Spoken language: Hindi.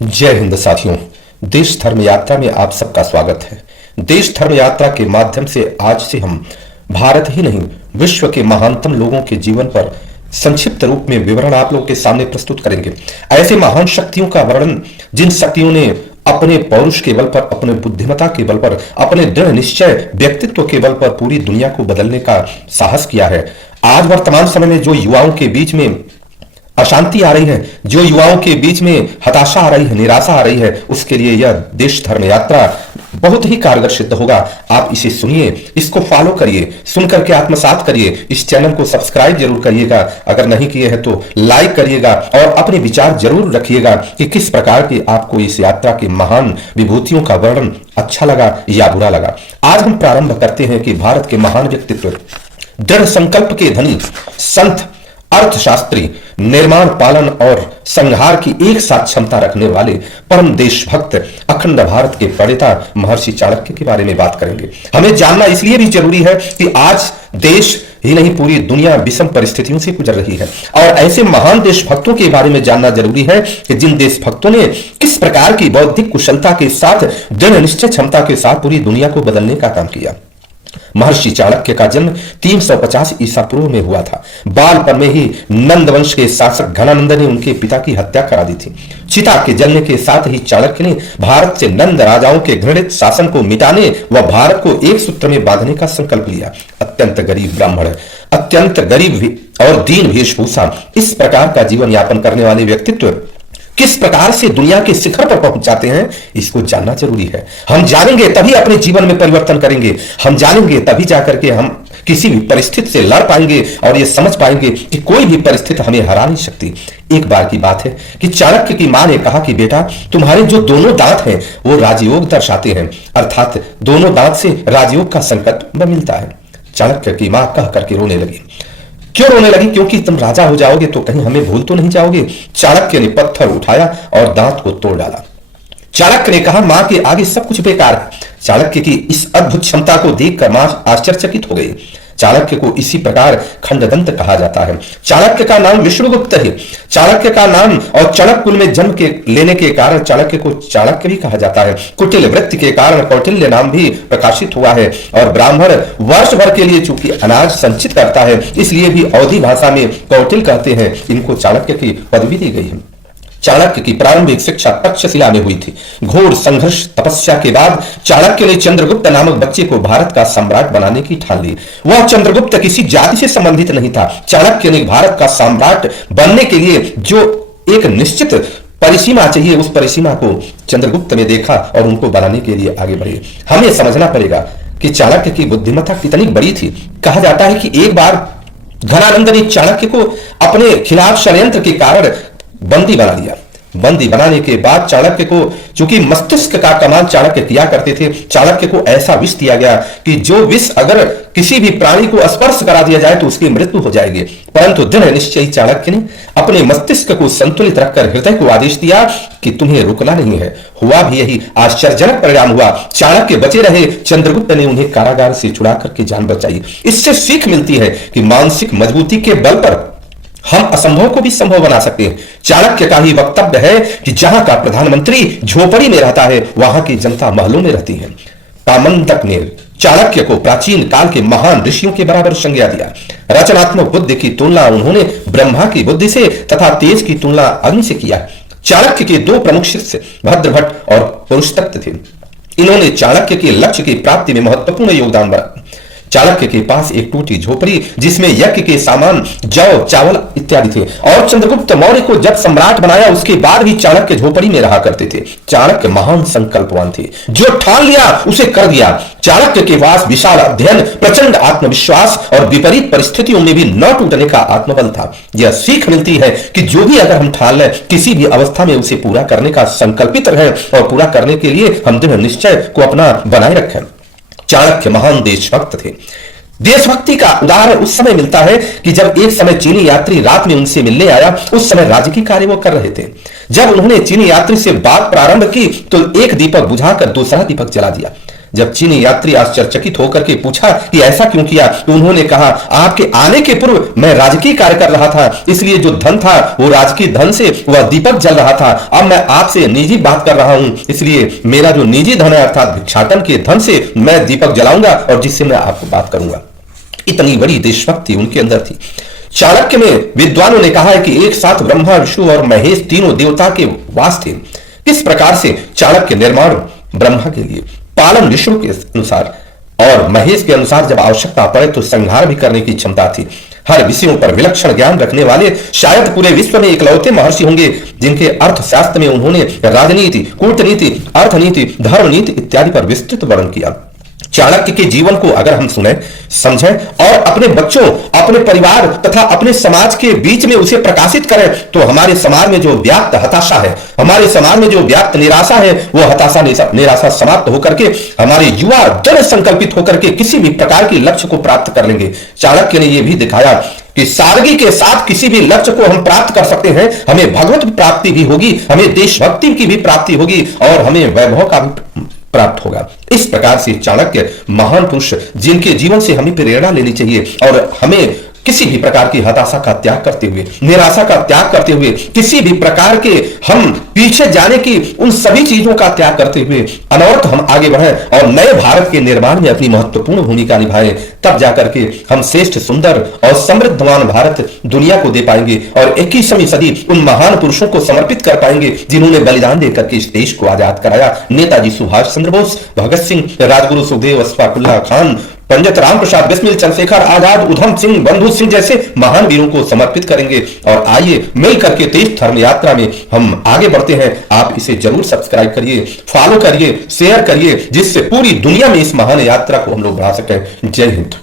जय हिंद साथियों। देश धर्म यात्रा में आप सबका स्वागत है। देश धर्म यात्रा के माध्यम से आज से हम भारत ही नहीं विश्व के महानतम लोगों के जीवन पर संक्षिप्त रूप में विवरण आप लोगों के सामने प्रस्तुत करेंगे। ऐसे महान शक्तियों का वर्णन जिन शक्तियों ने अपने पौरुष के बल पर, अपने बुद्धिमत्ता के बल पर, अपने दृढ़ निश्चय व्यक्तित्व के बल पर पूरी दुनिया को बदलने का साहस किया है। आज वर्तमान समय में जो युवाओं के बीच में अशांति आ रही है, जो युवाओं के बीच में हताशा आ रही है, निराशा आ रही है, उसके लिए यह देश धर्म यात्रा बहुत ही कारगर सिद्ध होगा। आप इसे सुनिए, इसको फॉलो करिए, सुनकर के आत्मसात करिए। इस चैनल को सब्सक्राइब जरूर करिएगा, अगर नहीं किए हैं तो लाइक करिएगा और अपने विचार जरूर रखिएगा कि किस प्रकार की आपको इस यात्रा की महान विभूतियों का वर्णन अच्छा लगा या बुरा लगा। आज हम प्रारंभ करते हैं कि भारत के महान व्यक्तित्व, दृढ़ संकल्प के धनी संत, अर्थशास्त्री, निर्माण, पालन और संहार की एक साथ क्षमता रखने वाले परम देशभक्त, अखंड भारत के प्रणेता महर्षि चाणक्य के बारे में बात करेंगे। हमें जानना इसलिए भी जरूरी है कि आज देश ही नहीं पूरी दुनिया विषम परिस्थितियों से गुजर रही है और ऐसे महान देशभक्तों के बारे में जानना जरूरी है कि जिन देशभक्तों ने किस प्रकार की बौद्धिक कुशलता के साथ, दृढ़ निश्चय क्षमता के साथ पूरी दुनिया को बदलने का काम किया। महर्षि चाणक्य का जन्म 350 ईसा पूर्व में हुआ था। बालपन में ही नंद वंश के शासक घनानंद ने उनके पिता की हत्या करा दी थी। चिता के जलने के साथ ही चाणक्य ने भारत से नंद राजाओं के घृणित शासन को मिटाने व भारत को एक सूत्र में बांधने का संकल्प लिया। अत्यंत गरीब ब्राह्मण, अत्यंत गरीब और दीन वेशभूषा, इस प्रकार का जीवन यापन करने वाले व्यक्तित्व किस प्रकार से दुनिया के शिखर पर पहुंच जाते हैं, इसको जानना जरूरी है। हम जानेंगे तभी अपने जीवन में परिवर्तन करेंगे। हम जानेंगे तभी जाकर के हम किसी भी परिस्थिति से लड़ पाएंगे और ये समझ पाएंगे कि कोई भी परिस्थिति हमें हरा नहीं सकती। एक बार की बात है कि चाणक्य की मां ने कहा कि बेटा, तुम्हारे जो दोनों दांत हैं वो राजयोग दर्शाते हैं, अर्थात दोनों दांत से राजयोग का संकट मिलता है। चाणक्य की मां कह करके रोने लगी। क्यों रोने लगी? क्योंकि तुम राजा हो जाओगे तो कहीं हमें भूल तो नहीं जाओगे। चाणक्य ने पत्थर उठाया और दांत को तोड़ डाला। चाणक्य ने कहा, मां के आगे सब कुछ बेकार है। चाणक्य की इस अद्भुत क्षमता को देखकर मां आश्चर्यचकित हो गई। चाणक्य को इसी प्रकार खंडदंत कहा जाता है। चाणक्य का नाम विष्णुगुप्त है। चाणक्य का नाम और चाणक्य कुल में जन्म के लेने के कारण चाणक्य को चाणक्य भी कहा जाता है। कुटिल वृत्ति के कारण कौटिल्य नाम भी प्रकाशित हुआ है और ब्राह्मण वर्ष भर के लिए चूंकि अनाज संचित करता है, इसलिए भी अवधी भाषा में कौटिल कहते हैं। इनको चाणक्य की पदवी दी गई है। चाणक्य की प्रारंभिक शिक्षा तक्षशिला में हुई थी। घोर संघर्ष तपस्या के बाद चाणक्य ने चंद्रगुप्त नामक बच्चे को भारत का सम्राट बनाने की ठान ली। वह चंद्रगुप्त किसी जाति से संबंधित नहीं था। चाणक्य ने भारत का सम्राट बनने के लिए जो एक निश्चित परिसीमा चाहिए, उस परिसीमा को चंद्रगुप्त ने देखा और उनको बनाने के लिए आगे बढ़े। हमें समझना पड़ेगा कि चाणक्य की बुद्धिमत्ता कितनी बड़ी थी। कहा जाता है कि एक बार घनानंद ने चाणक्य को अपने खिलाफ षड्यंत्र के कारण बंदी बना लिया। बंदी बनाने के बाद चाणक्य को, चूंकि मस्तिष्क का कमाल चाणक्य किया करते थे, चाणक्य को ऐसा विष दिया गया कि जो विष अगर किसी भी प्राणी को स्पर्श करा दिया जाए तो उसकी मृत्यु हो जाएगी। परंतु दृढ़ निश्चयी चाणक्य ने अपने मस्तिष्क को संतुलित रखकर हृदय को आदेश दिया कि तुम्हें रुकना नहीं है। हुआ भी यही, आश्चर्यजनक परिणाम हुआ। चाणक्य बचे रहे, चंद्रगुप्त ने उन्हें कारागार से छुड़ा करके जान बचाई। इससे सीख मिलती है कि मानसिक मजबूती के बल पर हम असंभव को भी संभव बना सकते हैं। चाणक्य का ही वक्तव्य है कि जहां का प्रधानमंत्री झोपड़ी में रहता है, वहां की जनता महलों में रहती है। कामंतक ने चाणक्य को प्राचीन काल के महान ऋषियों के बराबर संज्ञा दिया। रचनात्मक बुद्धि की तुलना उन्होंने ब्रह्मा की बुद्धि से तथा तेज की तुलना अग्नि से किया। चाणक्य के दो प्रमुख शिष्य भद्रभट्ट और पुरुषदत्त थे। इन्होंने चाणक्य के लक्ष्य की प्राप्ति में महत्वपूर्ण योगदान दिया। चाणक्य के पास एक टूटी झोपड़ी जिसमें यज्ञ के सामान, जौ, चावल इत्यादि थे और चंद्रगुप्त मौर्य को जब सम्राट बनाया उसके बाद भी चाणक्य झोपड़ी में रहा करते थे। चाणक्य महान संकल्पवान थे, जो ठान लिया उसे कर दिया। चाणक्य के पास विशाल अध्ययन, प्रचंड आत्मविश्वास और विपरीत परिस्थितियों में भी न टूटने का आत्मबल था। यह सीख मिलती है कि जो भी अगर हम ठान लें, किसी भी अवस्था में उसे पूरा करने का संकल्पित रहे और पूरा करने के लिए हम दृढ़ निश्चय को अपना बनाए रखें। चाणक्य महान देशभक्त थे। देशभक्ति का उदाहरण उस समय मिलता है कि जब एक समय चीनी यात्री रात में उनसे मिलने आया। उस समय राज्य की कार्य वो कर रहे थे। जब उन्होंने चीनी यात्री से बात प्रारंभ की तो एक दीपक बुझाकर दूसरा दीपक जला दिया। जब चीनी यात्री आश्चर्यचकित होकर के पूछा कि ऐसा क्यों किया, तो उन्होंने कहा, आपके आने के पूर्व मैं राजकीय कार्य कर रहा था, इसलिए जो धन था वो राजकीय धन से वह दीपक जल रहा था। अब मैं आपसे निजी बात कर रहा हूं, इसलिए मेरा जो निजी धन है अर्थात भिक्षाटन के धन से मैं दीपक जलाऊंगा और जिससे मैं आपको बात करूंगा। इतनी बड़ी देशभक्ति उनके अंदर थी। चाणक्य में विद्वानों ने कहा है कि एक साथ ब्रह्मा, विष्णु और महेश तीनों देवता के वास थे। किस प्रकार से चाणक्य निर्माण ब्रह्मा के लिए, पालन विष्णु के अनुसार और महेश के अनुसार जब आवश्यकता पड़े तो संहार भी करने की क्षमता थी। हर विषयों पर विलक्षण ज्ञान रखने वाले शायद पूरे विश्व में इकलौते महर्षि होंगे जिनके अर्थशास्त्र में उन्होंने राजनीति, कूटनीति, अर्थनीति, धर्म नीति इत्यादि पर विस्तृत वर्णन किया। चाणक्य के जीवन को अगर हम सुने, समझें और अपने बच्चों, अपने परिवार तथा अपने समाज के बीच में उसे प्रकाशित करें तो हमारे समाज में जो व्याप्त हताशा है, हमारे समाज में जो व्याप्त निराशा है, वो हताशा निराशा समाप्त होकर के हमारे युवा दृढ़ संकल्पित होकर के किसी भी प्रकार के लक्ष्य को प्राप्त कर लेंगे। चाणक्य ने यह भी दिखाया कि सादगी के साथ किसी भी लक्ष्य को हम प्राप्त कर सकते हैं। हमें भगवत प्राप्ति भी होगी, हमें देशभक्ति की भी प्राप्ति होगी और हमें वैभव का भी प्राप्त होगा। इस प्रकार से चाणक्य महान पुरुष जिनके जीवन से हमें प्रेरणा लेनी चाहिए और हमें किसी भी प्रकार की हताशा का त्याग करते हुए, निराशा का त्याग करते हुए, किसी भी प्रकार के हम पीछे जाने की उन सभी चीजों का त्याग करते हुए अनवरत हम आगे बढ़ें और नए भारत के निर्माण में अपनी महत्वपूर्ण भूमिका निभाएं। तब जाकर के हम श्रेष्ठ, सुंदर और समृद्धवान भारत दुनिया को दे पाएंगे और 21वीं सदी उन महान पुरुषों को समर्पित कर पाएंगे जिन्होंने बलिदान देकर के इस देश को आजाद कराया। नेताजी सुभाष चंद्र बोस, भगत सिंह, राजगुरु सुखदेव, अशफाकुल्लाह खान, पंडित राम प्रसाद बिस्मिल, चंद्रशेखर आजाद, उधम सिंह, बंधु सिंह जैसे महान वीरों को समर्पित करेंगे। और आइए मिलकर के देश धर्म यात्रा में हम आगे बढ़ते हैं। आप इसे जरूर सब्सक्राइब करिए, फॉलो करिए, शेयर करिए, जिससे पूरी दुनिया में इस महान यात्रा को हम लोग बढ़ा सकें। जय हिंद।